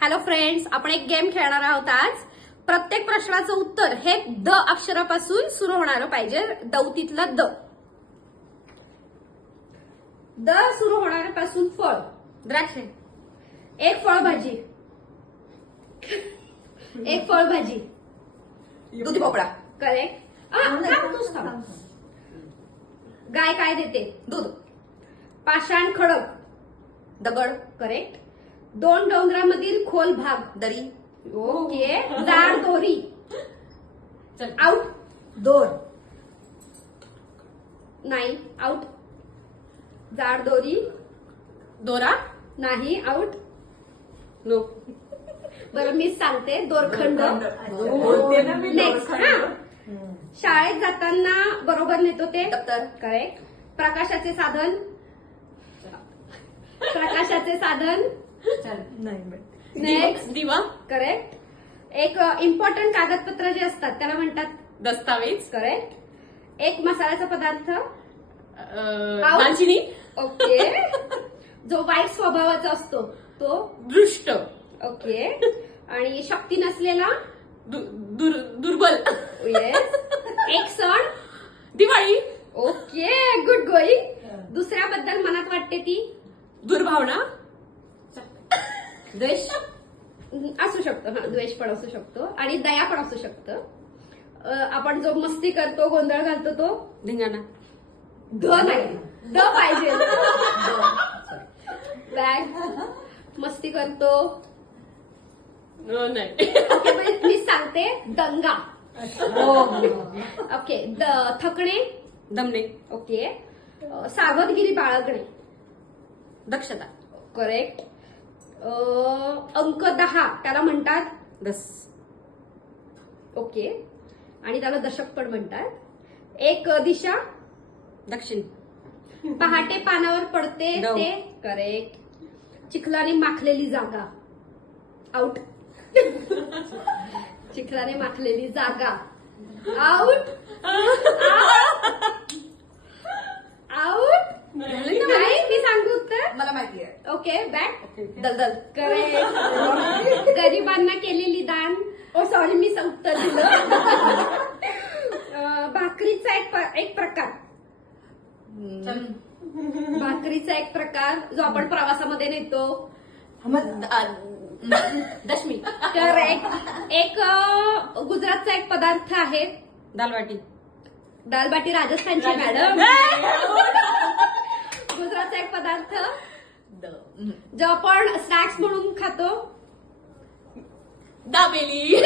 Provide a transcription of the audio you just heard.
Hello friends, आपण एक game खेळणार आहोत आज. प्रत्येक प्रश्नाचं उत्तर हे द अक्षरापासून सुरू होणार पाहिजे. दौतीतला द. द सुरू होणाऱ्यापासून फळ. द्राक्ष. एक फळभाजी. एक फळभाजी. दुधी भोपळा. करेक्ट. तूच थांब. गाय काय देते? दूध. पाषाण खडक. दगड. करेक्ट. दोन डोंगरामधील खोल भाग. दरी. ओके. जाड दोरी. चल. आउट. दोर. नाही, आउट. जाड दोरी. दोरा. नाही, आउट. नो. बरं मी सांगते. दोरखंड. बोलते ना मी नेक्स्ट. शाळेत जाताना बरोबर नेतो ते दप्तर. करेक्ट. प्रकाशाचे साधन. प्रकाशाचे साधन. नेक्स्ट. दिवा. करेक्ट. एक इम्पॉर्टंट कागदपत्र जे असतात त्याला म्हणतात दस्तावेज. करेक्ट. एक मसाल्याचा पदार्थ. दालचिनी. ओके. जो वाईट स्वभावाचा असतो तो. दृष्ट. ओके. आणि शक्ती नसलेला. दुर्बल. येस. एक सण. दिवाळी. ओके. Good going. दुसऱ्याबद्दल मनात वाटते ती. दुर्भावना. द्वेष असू शकतो. हा, द्वेष पण असू शकतो आणि दया पण असू शकतं. आपण जो मस्ती करतो, गोंधळ घालतो तो. धिंगाणा. द नाही, द पाहिजे. बॅग. मस्ती करतो. नाही. ओके. मी सांगते. दंगा. ओके. थकणे. दमणे. ओके. सावधगिरी बाळगणे. दक्षता. करेक्ट. अंक 10 त्याला म्हणतात. 10. ओके. आणि त्याला दशक पण म्हणतात. एक दिशा. दक्षिण. पहाटे पानावर पडते दव. ते. करेक्ट. चिखलाने माखलेली जागा. आउट. चिखलाने माखलेली जागा. आउट. आउट. नाही, मी सांगू उत्तर. मला माहिती आहे. ओके. बॅट. दलदल. करेक्ट. गरिबांना केलेली दान. ओ सॉरी, मी उत्तर दिलं. भाकरीचा एक प्रकार. भाकरीचा एक प्रकार जो आपण प्रवासामध्ये नेतो. दशमी. करेक्ट. एक गुजरातचा एक पदार्थ आहे. दालवाटी. दालबाटी राजस्थानची मॅडम. गुजरातचा एक पदार्थ जो आपण स्नॅक्स म्हणून खातो. दाबेली.